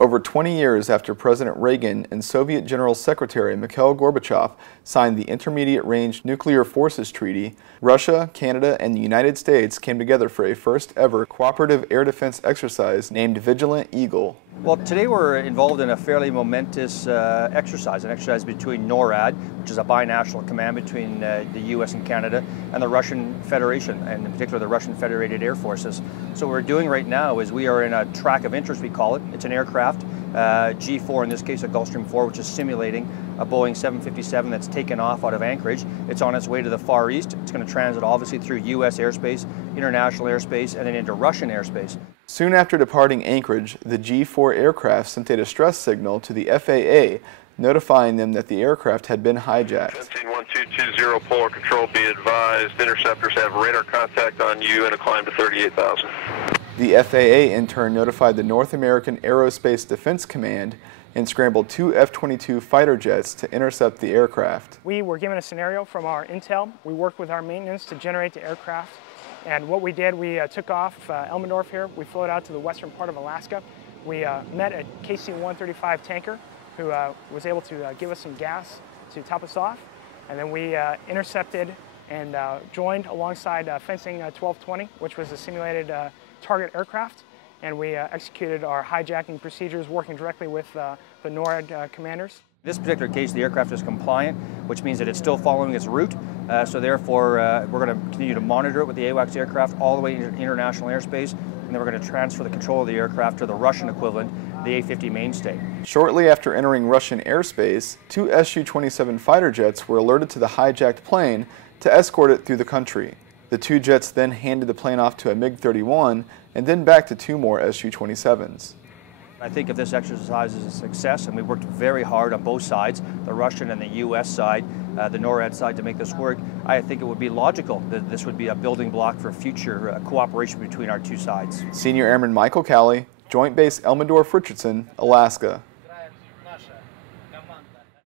Over 20 years after President Reagan and Soviet General Secretary Mikhail Gorbachev signed the Intermediate Range Nuclear Forces Treaty, Russia, Canada, and the United States came together for a first-ever cooperative air defense exercise named Vigilant Eagle. Well, today we're involved in a fairly momentous exercise, an exercise between NORAD, which is a binational command between the U.S. and Canada, and the Russian Federation, and in particular the Russian Federated Air Forces. So what we're doing right now is we are in a track of interest, we call it. It's an aircraft, G4, in this case a Gulfstream 4, which is simulating a Boeing 757 that's taken off out of Anchorage. It's on its way to the Far East. It's going to transit obviously through U.S. airspace, international airspace, and then into Russian airspace. Soon after departing Anchorage, the G4 aircraft sent a distress signal to the FAA, notifying them that the aircraft had been hijacked. 17-1220 Polar Control, be advised, interceptors have radar contact on you and a climb to 38,000. The FAA in turn notified the North American Aerospace Defense Command and scrambled 2 F-22 fighter jets to intercept the aircraft. We were given a scenario from our intel. We worked with our maintenance to generate the aircraft. And what we did, we took off Elmendorf here. We floated out to the western part of Alaska. We met a KC-135 tanker who was able to give us some gas to top us off. And then we intercepted and joined alongside fencing 1220, which was a simulated target aircraft. And we executed our hijacking procedures working directly with the NORAD commanders. In this particular case, the aircraft is compliant, which means that it's still following its route. So therefore, we're going to continue to monitor it with the AWACS aircraft all the way into international airspace, and then we're going to transfer the control of the aircraft to the Russian equivalent, the A-50 mainstay. Shortly after entering Russian airspace, 2 Su-27 fighter jets were alerted to the hijacked plane to escort it through the country. The 2 jets then handed the plane off to a MiG-31 and then back to 2 more Su-27s. I think if this exercise is a success, and we worked very hard on both sides, the Russian and the U.S. side, the NORAD side, to make this work, I think it would be logical that this would be a building block for future cooperation between our two sides. Senior Airman MIKHAIL, Joint Base Elmendorf-Richardson, Alaska.